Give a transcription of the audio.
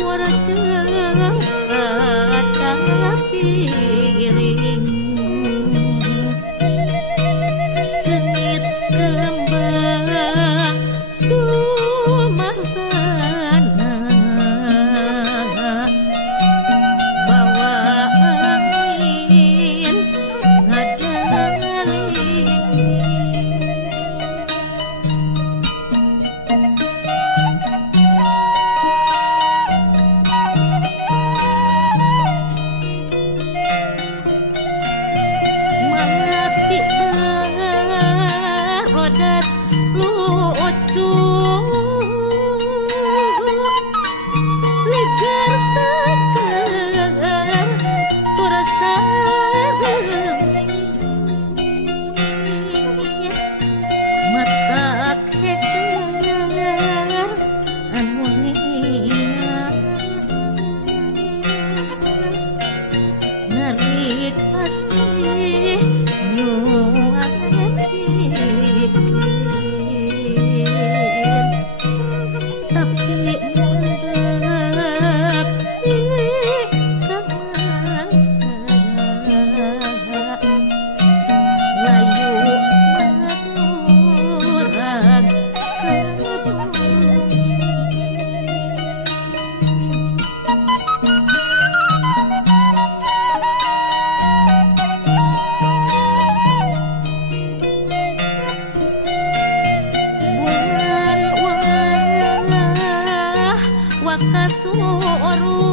muara kaca piring sengit kembang sumarsana bawa angin ngadaling rodas lucu ligar segar turasa mata keker anunia narik asih nyuat tapi mundap kamangsa layu murag bulan walah wakasuru